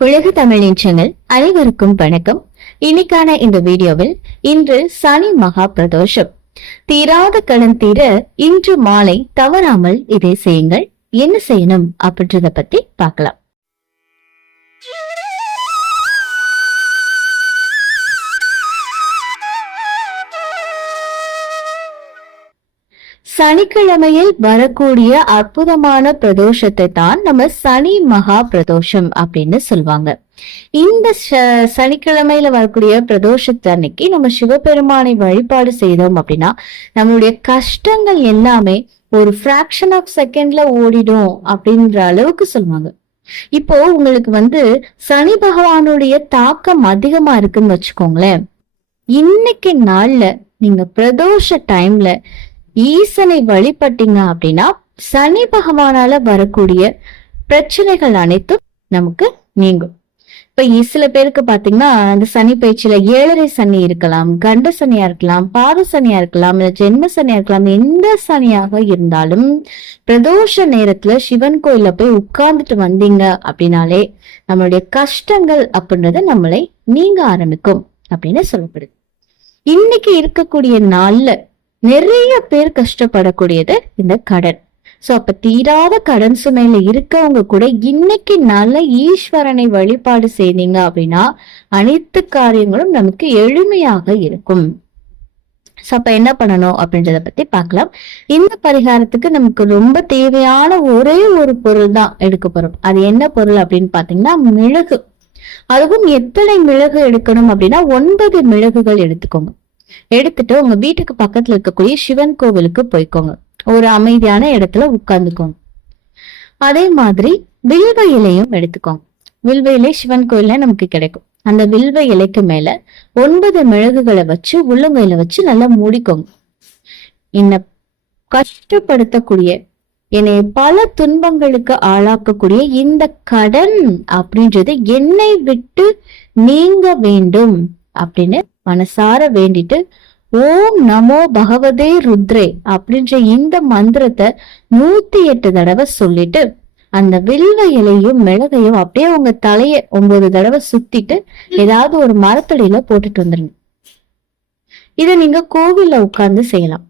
உலக தமிழ் நிச்சயங்கள் அனைவருக்கும் வணக்கம். இன்னைக்கான இந்த வீடியோவில் இன்று சனி மகா பிரதோஷம். தீராத கடன் தீர இன்று மாலை தவறாமல் இதை செய்யுங்கள். என்ன செய்யணும் அப்படின்றத பத்தி பார்க்கலாம். சனிக்கிழமையில் வரக்கூடிய அற்புதமான பிரதோஷத்தை தான் நம்ம சனி மகா பிரதோஷம் அப்படின்னு சொல்லுவாங்க. இந்த சனிக்கிழமையில வரக்கூடிய பிரதோஷத்தை அன்னைக்கு நம்ம சிவபெருமானை வழிபாடு செய்தோம் அப்படின்னா நம்மளுடைய கஷ்டங்கள் எல்லாமே ஒரு ஃபிராக்ஷன் ஆஃப் செகண்ட்ல ஓடிடும் அப்படின்ற அளவுக்கு சொல்லுவாங்க. இப்போ உங்களுக்கு வந்து சனி பகவானுடைய தாக்கம் அதிகமா இருக்குன்னு வச்சுக்கோங்களேன். இன்னைக்கு நாள்ல நீங்க பிரதோஷ டைம்ல ஈசனை வழிபட்டீங்க அப்படின்னா சனி பகவானால வரக்கூடிய பிரச்சனைகள் அனைத்தும் நமக்கு நீங்கும். இப்ப சில பேருக்கு பாத்தீங்கன்னா அந்த சனி பயிற்சியில ஏழரை சனி இருக்கலாம் கண்ட சனியா இருக்கலாம் பாத சனியா இருக்கலாம் இல்ல ஜென்ம சனியா இருக்கலாம் எந்த சனியாக இருந்தாலும் பிரதோஷ நேரத்துல சிவன் கோயில போய் உட்கார்ந்துட்டு வந்தீங்க அப்படின்னாலே நம்மளுடைய கஷ்டங்கள் அப்படின்றது நம்மளை நீங்க ஆரம்பிக்கும் அப்படின்னு சொல்லப்படுது. இன்னைக்கு இருக்கக்கூடிய நாள்ல நிறைய பேர் கஷ்டப்படக்கூடியது இந்த கடன். சோ அப்ப தீராத கடன் சுமையில இருக்கவங்க கூட இன்னைக்கு நல்ல ஈஸ்வரனை வழிபாடு செய்தீங்க அப்படின்னா அனைத்து காரியங்களும் நமக்கு எளிமையாக இருக்கும். ஸோ அப்ப என்ன பண்ணணும் அப்படின்றத பத்தி பார்க்கலாம். இந்த பரிகாரத்துக்கு நமக்கு ரொம்ப தேவையான ஒரே ஒரு பொருள் தான் எடுக்க போறோம். அது என்ன பொருள் அப்படின்னு பாத்தீங்கன்னா மிளகு. அதுவும் எத்தனை மிளகு எடுக்கணும் அப்படின்னா ஒன்பது மிளகுகள் எடுத்துக்கோங்க. எடுத்துட்டு உங்க வீட்டுக்கு பக்கத்துல இருக்கக்கூடிய சிவன் கோவிலுக்கு போய்க்கோங்க. ஒரு அமைதியான இடத்துல உட்கார்ந்துக்கோங்க. அதே மாதிரி வில்வ இலையும் எடுத்துக்கோங்க. வில்வ இலை சிவன் கோயில்ல நமக்கு கிடைக்கும். அந்த வில்வ இலைக்கு மேல ஒன்பது மிளகுகளை வச்சு உள்ளங்கையில வச்சு நல்லா மூடிக்கோங்க. என்ன கஷ்டப்படுத்தக்கூடிய என்னை பல துன்பங்களுக்கு ஆளாக்கக்கூடிய இந்த கடன் அப்படின்றது என்னை விட்டு நீங்க வேண்டும் அப்படின்னு மனசார வேண்டிட்டு ஓம் நமோ பகவதே ருத்ரே அப்படின்ற இந்த மந்திரத்தை நூத்தி எட்டு தடவை சொல்லிட்டு அந்த வில்வ இலையும் மிளகையும் அப்படியே உங்க தலைய ஒன்பது தடவை சுத்திட்டு ஏதாவது ஒரு மரத்தடியில போட்டுட்டு வந்துருங்க. இத நீங்க கோவில்ல உட்கார்ந்து செய்யலாம்.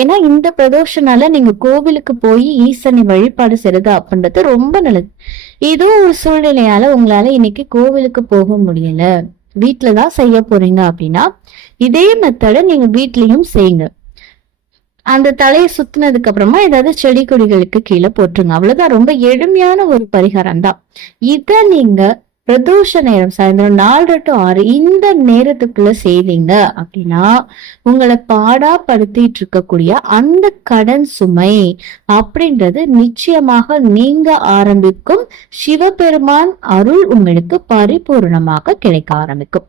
ஏன்னா இந்த பிரதோஷனால நீங்க கோவிலுக்கு போய் ஈசனை வழிபாடு செய்யறது அப்படின்றது ரொம்ப நல்லது. ஏதோ ஒரு சூழ்நிலையால உங்களால இன்னைக்கு கோவிலுக்கு போக முடியல. வீட்டில் தான் செய்ய போறீங்க அப்படின்னா இதே மெத்தட நீங்க வீட்லயும் செய்யுங்க. அந்த தலையை சுத்தினதுக்கு அப்புறமா ஏதாவது செடி கொடிகளுக்கு கீழே போட்டுருங்க. அவ்வளவுதான். ரொம்ப எளிமையான ஒரு பரிகாரம் தான் இத நீங்க பிரதோஷ நேரம் சாயந்தரம் நாலு டு ஆறு இந்த நேரத்துக்குள்ள செய்வீங்க அப்படின்னா உங்களை பாடா படுத்திட்டு இருக்கக்கூடிய அந்த கடன் சுமை அப்படின்றது நிச்சயமாக நீங்க ஆரம்பிக்கும். சிவபெருமான் அருள் உங்களுக்கு பரிபூர்ணமாக கிடைக்க ஆரம்பிக்கும்.